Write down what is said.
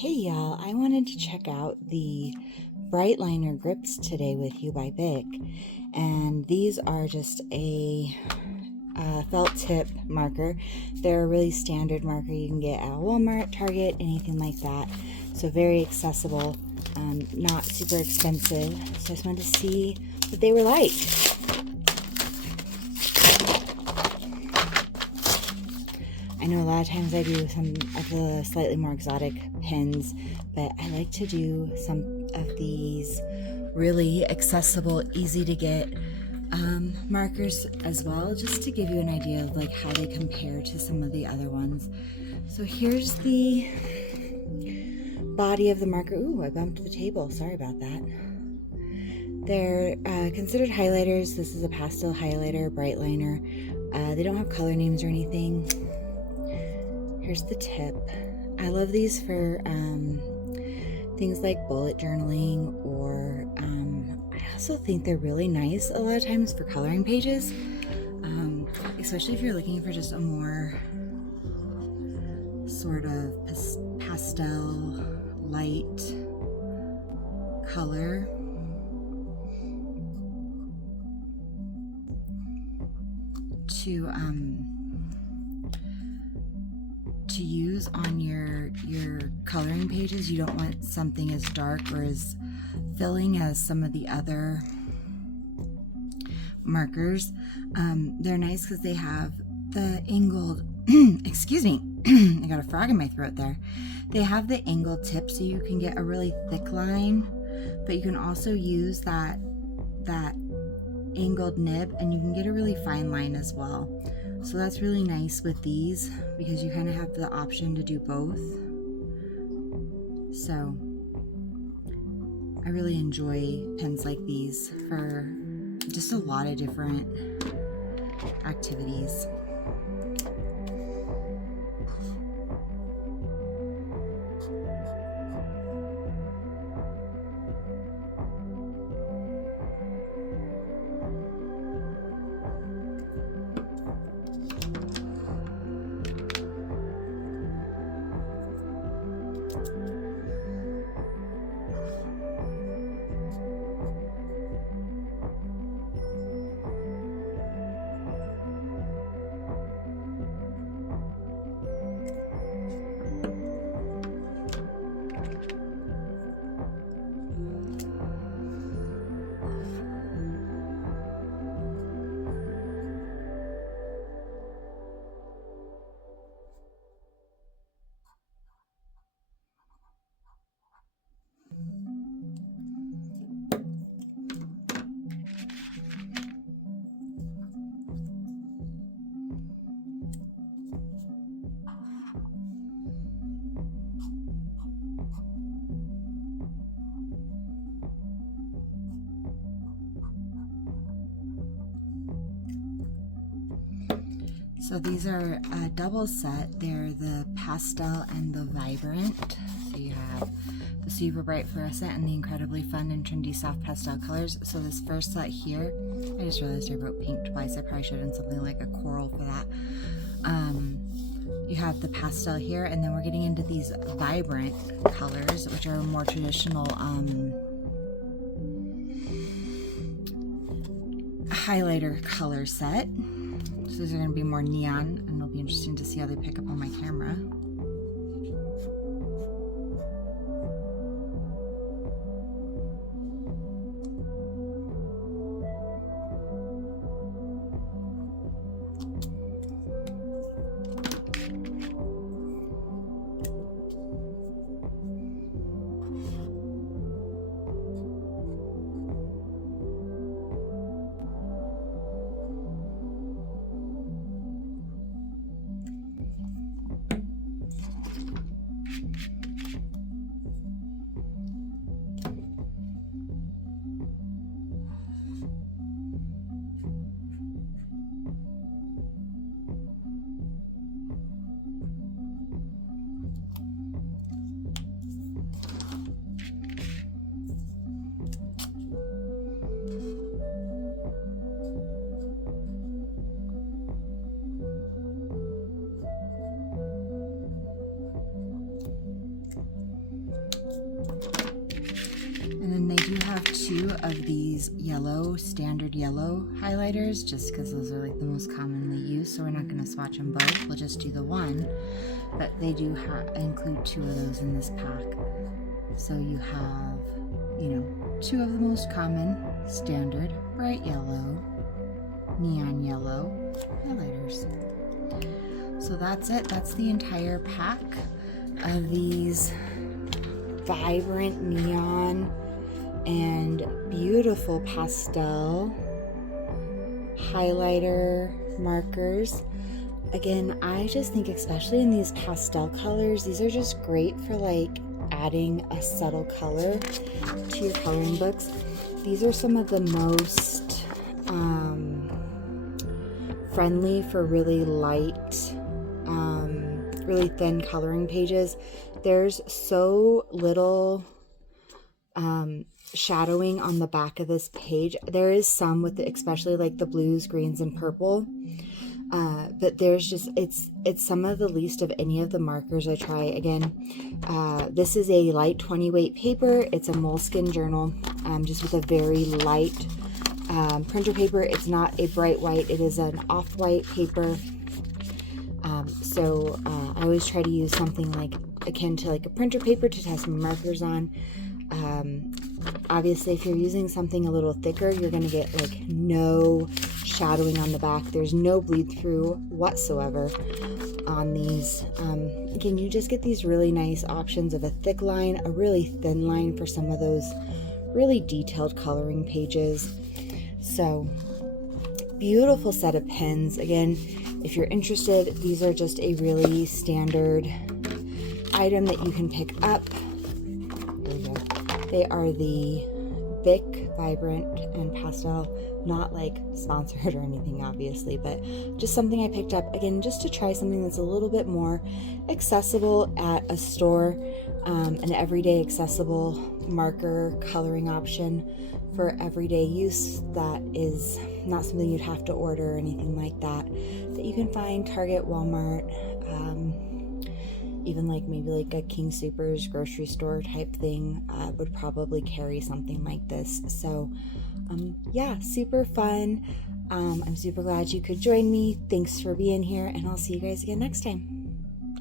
Hey y'all, I wanted to check out the Briteliner grips today with you by Bic, and these are just a felt tip marker. They're a really standard marker you can get at Walmart, Target, anything like that. So very accessible, not super expensive. So I just wanted to see what they were like. I know a lot of times I do some of the slightly more exotic pens, but I like to do some of these really accessible, easy to get markers as well, just to give you an idea of like how they compare to some of the other ones. So here's the body of the marker. Ooh, I bumped the table. Sorry about that. They're considered highlighters. This is a pastel highlighter, Briteliner. They don't have color names or anything. Here's the tip. I love these for things like bullet journaling, or I also think they're really nice a lot of times for coloring pages, especially if you're looking for just a more sort of pastel light color. To use on your coloring pages. You don't want something as dark or as filling as some of the other markers. They're nice because they have the angled excuse me, I got a frog in my throat there. They have the angled tip so you can get a really thick line, but you can also use that angled nib and you can get a really fine line as well. So that's really nice with these because you kind of have the option to do both. So I really enjoy pens like these for just a lot of different activities. So these are a double set. They're the pastel and the vibrant. So you have the super bright fluorescent and the incredibly fun and trendy soft pastel colors. So this first set here, I just realized I wrote pink twice. I probably should have done something like a coral for that. You have the pastel here, and then we're getting into these vibrant colors, which are more traditional highlighter color set. So these are going to be more neon, and it'll be interesting to see how they pick up on my camera. 2 of these yellow, standard yellow highlighters, just because those are like the most commonly used, so we're not going to swatch them both. We'll just do the one, but they do include 2 of those in this pack. So you have, 2 of the most common, standard, bright yellow, neon yellow highlighters. So that's it. That's the entire pack of these vibrant neon and beautiful pastel highlighter markers. Again, I just think especially in these pastel colors, these are just great for like adding a subtle color to your coloring books. These are some of the most friendly for really light, really thin coloring pages. There's so little shadowing on the back of this page. There is some with especially like the blues, greens, and purple. But there's just, it's some of the least of any of the markers I try. Again, this is a light 20 weight paper. It's a moleskin journal, just with a very light printer paper. It's not a bright white. It is an off-white paper. So I always try to use something like akin to like a printer paper to test my markers on. Obviously, if you're using something a little thicker, you're going to get like no shadowing on the back. There's no bleed through whatsoever on these. Again, you just get these really nice options of a thick line, a really thin line for some of those really detailed coloring pages. So beautiful set of pens. Again, if you're interested, these are just a really standard item that you can pick up. There we go. They are the Bic Vibrant and Pastel, not like sponsored or anything obviously, but just something I picked up, again, just to try something that's a little bit more accessible at a store, an everyday accessible marker coloring option for everyday use that is not something you'd have to order or anything like that you can find Target, Walmart, even like maybe like a King Soopers grocery store type thing would probably carry something like this. So yeah, super fun. I'm super glad you could join me. Thanks for being here, and I'll see you guys again next time.